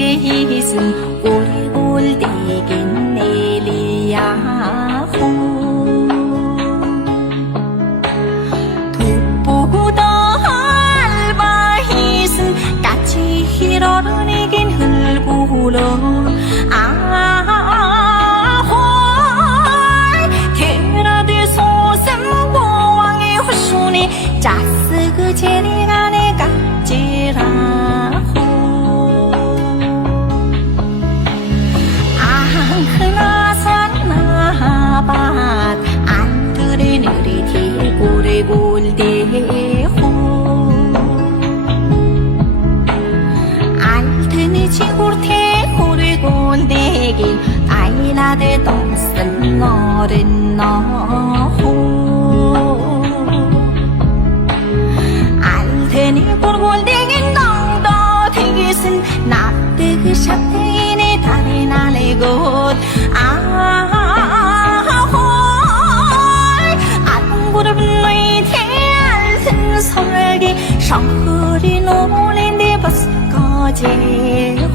gisn 골골 대긴 내리야호 돋보고도 알바히슨 까치 히러르니긴 흘고로 게라들 소슴 보왕의 호순이 짜스 그 제리간에 깍지라호 흔하산 나밭 안들에 느리디 고래골대호 알트니 지골태 고래골대기 아이나들 똥쓴 어른 너호 알트니 골골대긴 덩더 되기슨 납득 샤테인의 달에 날래곳 아동구를 너희 대알슨 설기 셔흐리 노랜데 버스커제호